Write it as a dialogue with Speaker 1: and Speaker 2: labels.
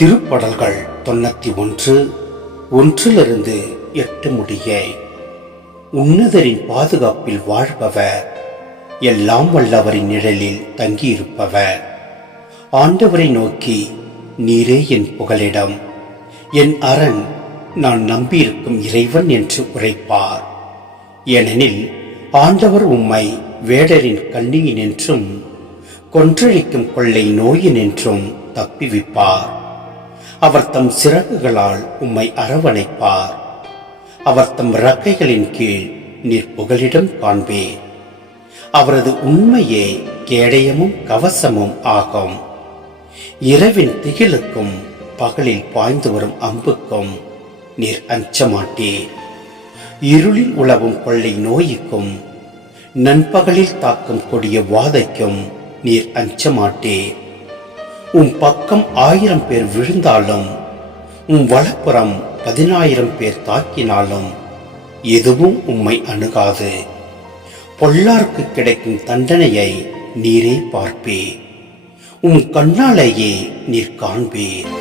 Speaker 1: திருப்படல்கள் தொண்ணூத்தி ஒன்று ஒன்றிலிருந்து எட்டு முடிய. உன்னதரின் பாதுகாப்பில் வாழ்பவர் எல்லாம் வல்லவரின் நிழலில் தங்கியிருப்பவர். ஆண்டவரை நோக்கி நீரே என் புகலிடம் என் அரண் நான் நம்பியிருக்கும் இறைவன் என்று உரைப்பார். ஏனெனில் ஆண்டவர் உம்மை வேடரின் கண்ணியினின்றும் கொன்றழிக்கும் கொள்ளை நோயினின்றும் தப்பிவிப்பார். அவர் தம் சிறகுகளால் உம்மை அரவணைப்பார். அவர் தம் ரக்கைகளின் கீழ் நீர் புகலிடம் காண்பீர். அவரது உண்மையே கேடயமும் கவசமும் ஆகும். இரவின் திகிலுக்கும் பகலில் பாய்ந்து வரும் அம்புக்கும் நீர் அஞ்சமாட்டீர். இருளில் உழவும் கொள்ளை நோய்க்கும் நண்பகலில் தாக்கும் கொடிய வாதைக்கும் நீர் அஞ்சமாட்டீர். உன் பக்கம் ஆயிரம் பேர் விழுந்தாலும் உன் வலப்புறம் பதினாயிரம் பேர் தாக்கினாலும் எதுவும் உம்மை அணுகாது. பொல்லாருக்கு கிடைக்கும் தண்டனையை நீரே பார்ப்பே உன் கண்ணாலேயே நீர் காண்பீர்.